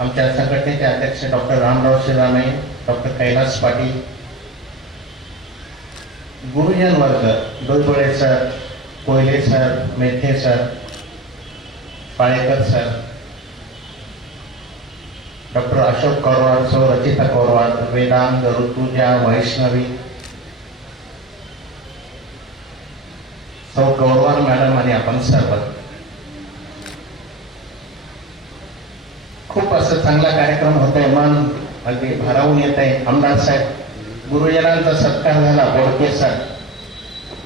आमच्या संघटनेचे अध्यक्ष डॉक्टर रामराव शिरामे डॉक्टर कैलास पाटील गुरुजन वर्ग Doibole sir Koyle sir Methe sir Palekar sir doctor Ashok Kaurwad सौ रचिता कौरवाड वेदांत ऋतुजा वैष्णवी सौ गौरवार मॅडम आणि आपण सर्व. खूप असं चांगला कार्यक्रम होतोय मन अगदी भारावून येत आहे आमदार साहेब गुरुजनांचा सत्कार झाला बोडके सर.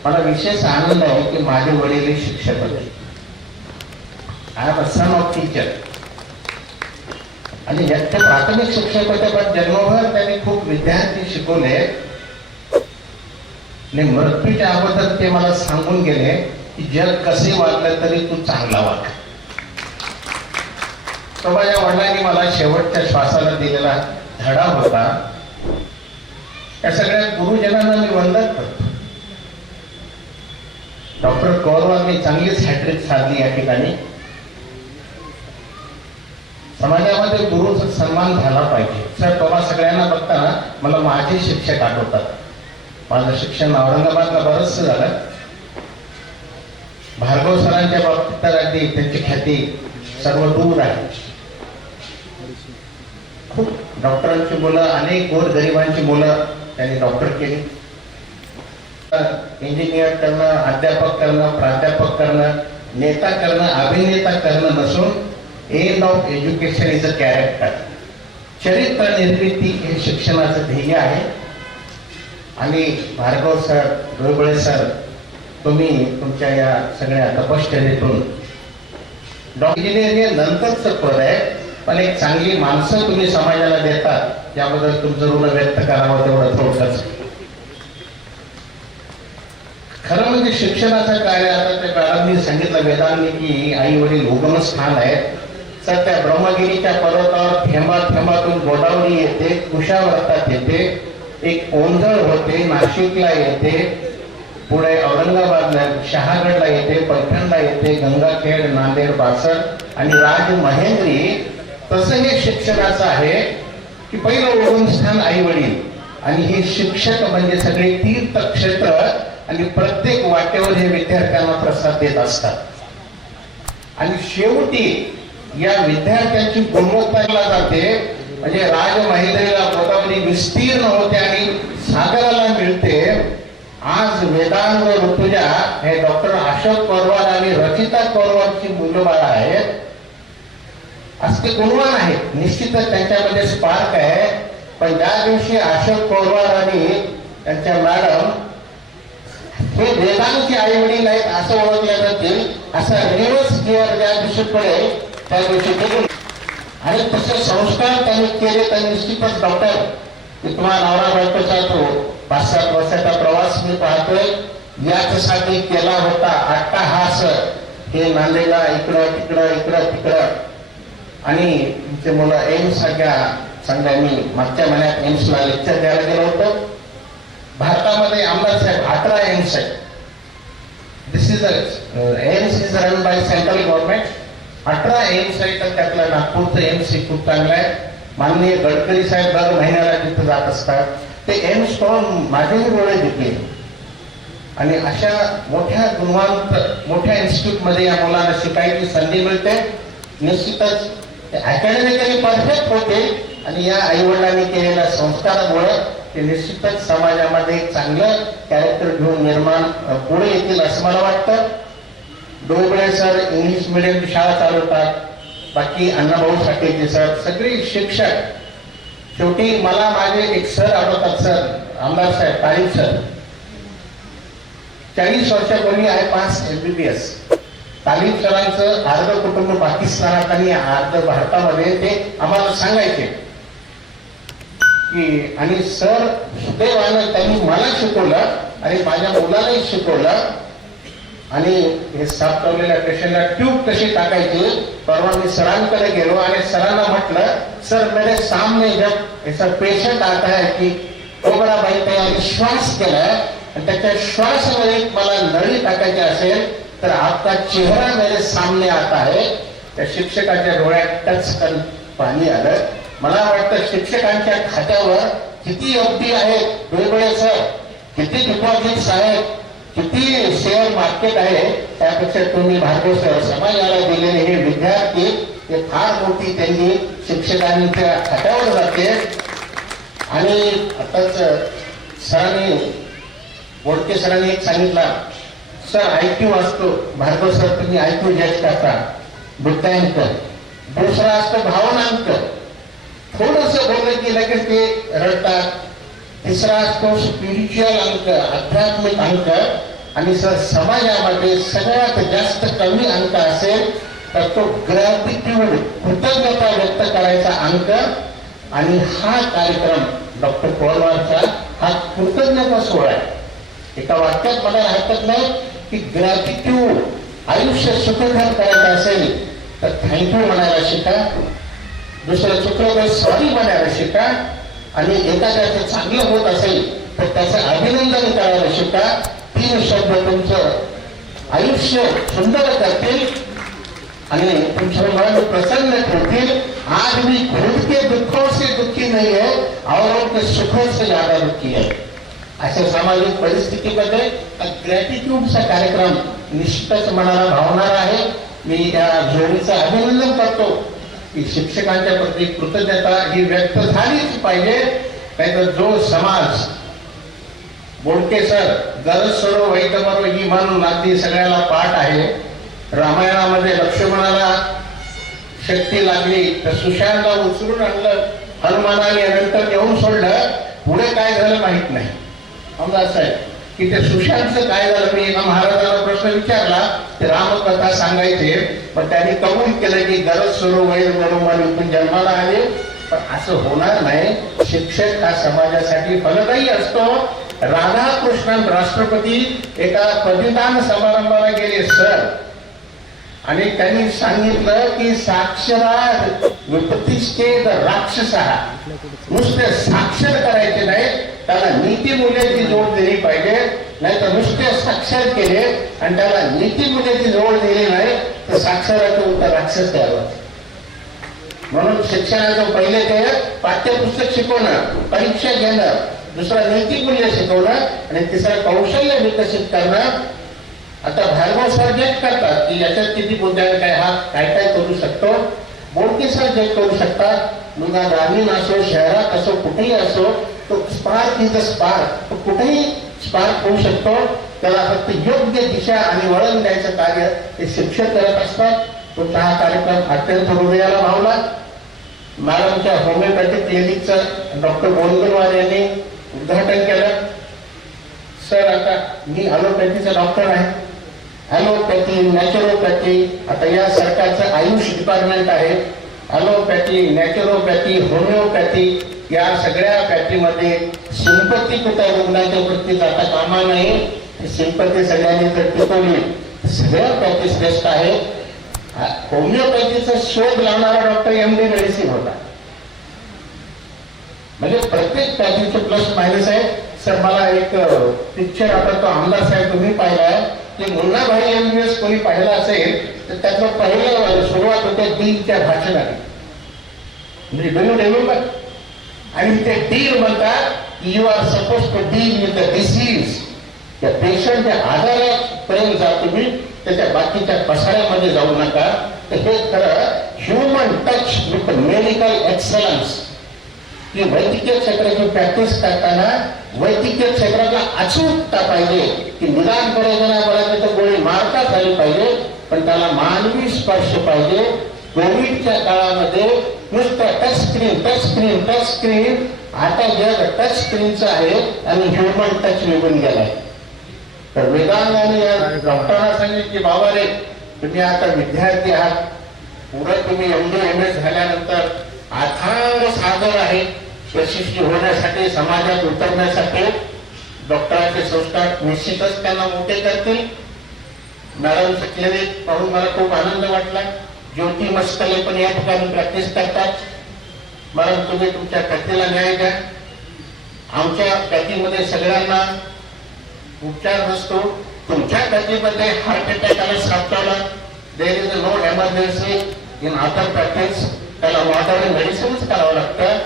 मला विशेष आनंद आहे की माझे वडील शिक्षक होते. I am son of teacher आणि ज्या- ते प्राथमिक शिक्षक होते पण जन्मभर त्यांनी खूप विद्यार्थी शिकवले. आणि मृत्यूच्या अगोदर ते मला सांगून गेले की जग कसे वागलं तरी तू चांगला वाग. तो माझ्या वडिलांनी मला शेवटच्या श्वासाला दिलेला धडा होता. या सगळ्या गुरुजनांना मी वंदन करतो. डॉक्टर कौरवांनी चांगलीच हॅट्रिक साधली या ठिकाणी. समाजामध्ये गुरुचा सन्मान झाला पाहिजे. सर तुम्हा सगळ्यांना बघताना मला माझे शिक्षक आठवतात. माझं शिक्षण औरंगाबादला बरंचसं झालं. भार्गव सरांच्या बाबतीत तर अगदी त्यांची ख्याती सर्व दूर आहे. खूप डॉक्टरांची मुलं अनेक गोर गरिबांची मुलं त्यांनी डॉक्टर केली. इंजिनियर करणं अध्यापक करणं प्राध्यापक करणं नेता करणं अभिनेता करणं नसून end of education is a character चरित्र निर्मिती हे शिक्षणाचं ध्येय आहे. आणि भार्गव सर डोळबळे सर तुम्ही तुमच्या या सगळ्या तपश्चर्येतून डॉक्टर इंजिनिअरिंग नंतरचं पद आहे. पण एक चांगली माणसं तुम्ही समाजाला देतात याबद्दल तुमचं ऋण व्यक्त करावं तेवढं थोडंच खरं म्हणजे शिक्षणाचं काय आता त्या मॅडमनी सांगितलं वेदांनी की आई वडील उगम स्थान आहेत. तर त्या ब्रह्मगिरीच्या पर्वतावर थेंबा थेंबातून गोदावरी येते कुशावर्तात येते एक ओंधळ होते नाशिकला येते पुढे औरंगाबादला शहागडला येते पैठणला येते गंगाखेड नांदेड बासर आणि राजमहेंद्री तसं हे शिक्षणाचं आहे की पहिलं ओढून आई वडील आणि हे शिक्षक म्हणजे सगळे तीर्थक्षेत्र आणि प्रत्येक वाटेवर हे विद्यार्थ्यांना प्रसाद देत असतात. आणि शेवटी या विद्यार्थ्यांची गुणवत्ताला जाते म्हणजे राजमहेंद्रीला गोदावरी विस्तीर्ण होते आणि सागराला मिळते. आज वेदांग ऋतुजा हे डॉक्टर अशोक परवार आणि रचिता पवारची मुलं बाळ आहेत. आज ते गुणवान आहेत निश्चितच त्यांच्यामध्ये स्पार्क आहे. पण ज्या दिवशी अशोक कोरवार आणि त्यांच्या मॅडम हे वेदांची आई वडील आहेत असं ओळखल्या जातील असा रिव्हर्स गिअर ज्या दिवशी पडेल त्या दिवशी बघून. आणि तसे संस्कार त्यांनी केले तर निश्चितच डॉक्टर की तुम्हाला नवरा बायकोचा तो पाच सात वर्षाचा प्रवास मी पाहतोय. याच्यासाठी केला होता अट्टाहास. हे नांदेला इकडं तिकडं इकडं तिकडं. आणि ते मुलं एम्स सारख्या चांगल्या मी मागच्या महिन्यात एम्सला लेक्चर द्यायला गेलो होतो. भारतामध्ये आमदार साहेब अकरा एम्स आहेत. This is uh, AIIMS is run by central government अठरा एम्स आहेत तर त्यातलं नागपूरचं एम्स हे खूप चांगलं आहे. माननीय गडकरी साहेब दर महिन्याला तिथं जात असतात. ते एम्स पाहून माझेही डोळे दिसले आणि अशा मोठ्या गुणवंत मोठ्या इन्स्टिट्यूटमध्ये या मुलांना शिकायची संधी मिळते. निश्चितच अकॅडमिकली परफेक्ट होते आणि या आई वडिलांनी केलेल्या संस्कारामुळे ते निश्चितच समाजामध्ये एक चांगलं कॅरेक्टर घेऊन निर्माण पुढे येतील असं मला वाटतं. डोबळे सर इंग्लिश मिडियम शाळा चालवतात बाकी अण्णाभाऊ साठेचे सर सगळे शिक्षक. शेवटी मला माझे एक सर आवडतात सर आमदार साहेब तारीफ सर. चाळीस वर्षापूर्वी आहे पास एमबीबीएस तालीम सरांचं अर्ध कुटुंब पाकिस्तानात आणि अर्ध भारतामध्ये ते आम्हाला सांगायचे. की आणि सर सुदैवानं त्यांनी मला शिकवलं आणि माझ्या मुलालाही शिकवलं. आणि हे साफ करलेल्या पेशंटला ट्यूब कशी टाकायची परवा मी सरांकडे गेलो आणि सरांना म्हटलं सर मेरे सामने जब ऐसा पेशंट आता है की कोबरा बाई त्याने श्वास केला आणि त्याच्या श्वासामध्ये मला नळी टाकायची असेल तर आपका चेहरा मेरे सामने आता है. त्या शिक्षकाच्या डोळ्यात टच कर पाणी आलं. मला वाटतं शिक्षकांच्या खात्यावर किती एफडी आहेत वेगवेगळे सर किती डिपॉझिट्स आहेत किती शेअर मार्केट आहे त्यापेक्षा तुम्ही भारतीय सर समाजाला दिलेले हे विद्यार्थी हे फार मोठी त्यांनी शिक्षकांच्या खात्यावर जाते. आणि आताच सरांनी बोडके सरांनी एक सांगितला. सर आयक्यू असतो भार्गव सर तुम्ही ऐक्यू जज करता बुद्धांक दुसरा असतो भावनांक. थोडस बोललं की लगेच ते रडतात. तिसरा असतो स्पिरिच्युअल अंक आध्यात्मिक अंक. आणि सर समाजामध्ये सगळ्यात जास्त कमी अंक असेल तर तो ग्रॅटिट्यूड कृतज्ञता व्यक्त करायचा अंक. आणि हा कार्यक्रम डॉक्टर कोळवारचा हा कृतज्ञता सोहळा आहे. एका वाक्यात मला हरकत नाही. की ग्रॅटिट्यूड आयुष्य सुखकर करायचं असेल तर थँक्यू म्हणायला शिका. दुसरं चुकलं तर सॉरी म्हणायला शिका. आणि एखाद्याचं चांगलं होत असेल तर त्याचं अभिनंदन करायला शिका. तीन शब्द तुमचं आयुष्य सुंदर करतील आणि तुमचं मन प्रसन्न ठेवतील. आज मी खुद के दुःखों से दुःखी नाही आहे औरों के सुखों से ज्यादा दुःखी आहे. अशा सामाजिक परिस्थितीमध्ये ग्रॅटिट्यूडचा कार्यक्रम निश्चितच मनाला भावणार आहे. मी या जोडीचं अभिनंदन करतो की शिक्षकांच्या प्रती कृतज्ञता ही व्यक्त झालीच पाहिजे. नाहीतर जो समाज बोडके सर गरज सरो वैत मरो ही म्हणून नाती सगळ्याला पाठ आहे. रामायणामध्ये लक्ष्मणाला शक्ती लागली तर सुशांतला उचलून आणलं हनुमानाने नंतर येऊन सोडलं. पुढे काय झालं माहीत नाही. आमदार साहेब की ते सुशांतचं काय झालं? मी एका महाराजाला प्रश्न विचारला ते रामकथा सांगायचे पण त्यांनी कबूल केलं की गरज सुरू वैर म्हणून जन्माला आले. पण असं होणार नाही. शिक्षक हा समाजासाठी फलदायी असतो. राधाकृष्णन राष्ट्रपती एका पदवीदान समारंभाला गेले सर. आणि त्यांनी सांगितलं की साक्षरा विपतिष्ठेत राक्षस नुसते साक्षर करायचे नाही त्याला नीती मूल्याची जोड दिली पाहिजे नाही तर नुसते साक्षर केले आणि त्याला नीती मूल्याची जोड दिली नाही तर साक्षराचं उत्तर राक्षस द्यावं म्हणून शिक्षणाचं पहिले ते पाठ्यपुस्तक शिकवणं परीक्षा घेणं दुसरा नीती मूल्य शिकवणं आणि तिसरं कौशल्य विकसित करणं. आता भार्गव सर जज करतात की याच्यात किती मुद्द्यावर काय हा काय काय करू शकतो? बोलके सर जग करू शकतात मुलगा ग्रामीण असो शहरात असो कुठेही असो तो स्पार्क इज अ स्पार्क तो कुठेही स्पार्क होऊ शकतो. त्याला फक्त योग्य दिशा आणि वळण द्यायचं कार्य हे शिक्षक करत असतात. तुमचा हा कार्यक्रम अत्यंत हृदयाला भावला. मॅडमच्या होमिओपॅथिक क्लिनिकचं डॉक्टर गोंदलवार यांनी उद्घाटन केलं. सर आता मी ॲलोपॅथीचा डॉक्टर आहे. ॲलोपॅथी नॅचरोपॅथी आता या सरकारचं आयुष डिपार्टमेंट आहे. ॲलोपॅथी नॅचरोपॅथी होमिओपॅथी या सगळ्या पॅथीमध्ये सिंपती कुठं रुग्णाच्या वृत्ती जाता कामा नाही सिंपती सगळ्यांनी तर टिकवली. सगळ्या पॅथी श्रेष्ठ आहे होमिओपॅथीचा शोध लावणारा डॉक्टर एम डी मेडिसिन होता. म्हणजे प्रत्येक पॅथीचे प्लस मायनस आहे सर मला एक पिक्चर आता तो आमदार साहेब तुम्ही पाहिला आहे की मुन्नाभाई एस कोणी पाहिला असेल तर त्याचं पहिलं सुरुवात होते डीलच्या भाषणाने. म्हणजे आणि ते डील म्हणतात you are suppose to deal with the disease त्या पेशंटच्या आजारापर्यंत जा तुम्ही त्याच्या बाकीच्या पसाऱ्यामध्ये जाऊ नका. तर हे खरं human touch with medical excellence की वैद्यकीय क्षेत्राची प्रॅक्टिस करताना वैद्यकीय क्षेत्राला अचूकता पाहिजे की निदान करायचं तर गोळी मारता झाली पाहिजे पण त्याला मानवी स्पर्श पाहिजे. कोविडच्या काळामध्ये नुसतं touch screen touch screen touch screen आता जग टच स्क्रीनचं आहे आणि ह्युमन टच निघून गेलाय. तर वेदांगाने या डॉक्टरांना सांगितलं की बाबा रे तुम्ही आता विद्यार्थी आहात. पुढे तुम्ही एम डी एम एस झाल्यानंतर अथांग साधन आहे. यशस्वी होण्यासाठी समाजात उतरण्यासाठी डॉक्टरांचे संस्कार निश्चितच त्यांना मोठे करतील. मॅडम शिकलेले पाहून मला खूप आनंद वाटला. ज्योती मस्कले पण या ठिकाणी प्रॅक्टिस करतात. मॅडम तुम्ही तुमच्या कथेला न्याय द्या. आमच्या कथेमध्ये सगळ्यांना उपचार नसतो. तुमच्या कथेमध्ये हार्ट अटॅक आला सापडला there is no emergency in other practice त्याला वाटाने मेडिसिन्स करावं लागतं.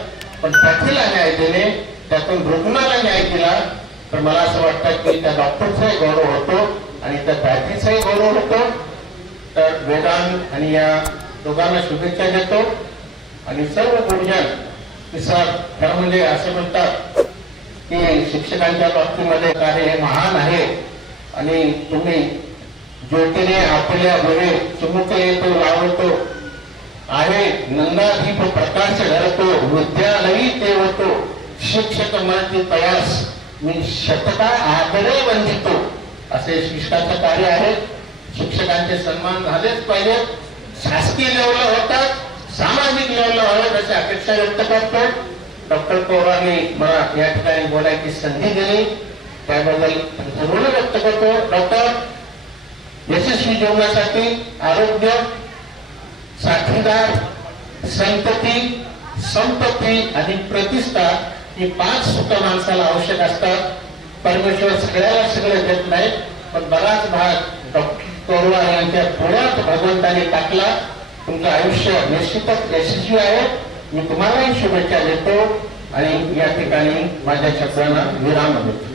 पण त्याला न्याय देणे त्यातून रुग्णाला न्याय दिला. तर मला असं वाटतं की त्या डॉक्टरचाही गौरव होतो आणि त्या पॅथीचाही गौरव होतो. तर वेदांत आणि या दोघांना शुभेच्छा देतो. आणि सर्व गुरुजन सर खरं म्हणजे असं म्हणतात की शिक्षकांच्या बाबतीमध्ये कार्य हे महान आहे. आणि तुम्ही ज्योतीने आपल्या वेळे चुमुके येतो लावतो. आहे नंदादीप प्रकाश घडतो विद्यालयी ते होतो शिक्षक मनाची तयास मी शतका आदरे वंदितो. असे शिक्षकांचं कार्य आहे. शिक्षकांचे सन्मान झालेच पाहिजे. शासकीय लेवलला होतात सामाजिक लेवलला व्हावेत अशी अपेक्षा व्यक्त करतो. डॉक्टर पवारांनी मला या ठिकाणी बोलायची संधी दिली. त्याबद्दल ऋण व्यक्त करतो. डॉक्टर यशस्वी जीवनासाठी आरोग्य साथीदार संतती संपत्ती आणि प्रतिष्ठा ही पाच सुख माणसाला आवश्यक असतात. परमेश्वर सगळ्याला सगळे देत नाहीत पण बराच भाग डॉक्टर पवार यांच्या पुण्यात भगवंताने टाकला. तुमचं आयुष्य निश्चितच यशस्वी आहे. मी तुम्हालाही शुभेच्छा देतो आणि या ठिकाणी माझ्या शब्दांना विराम देतो.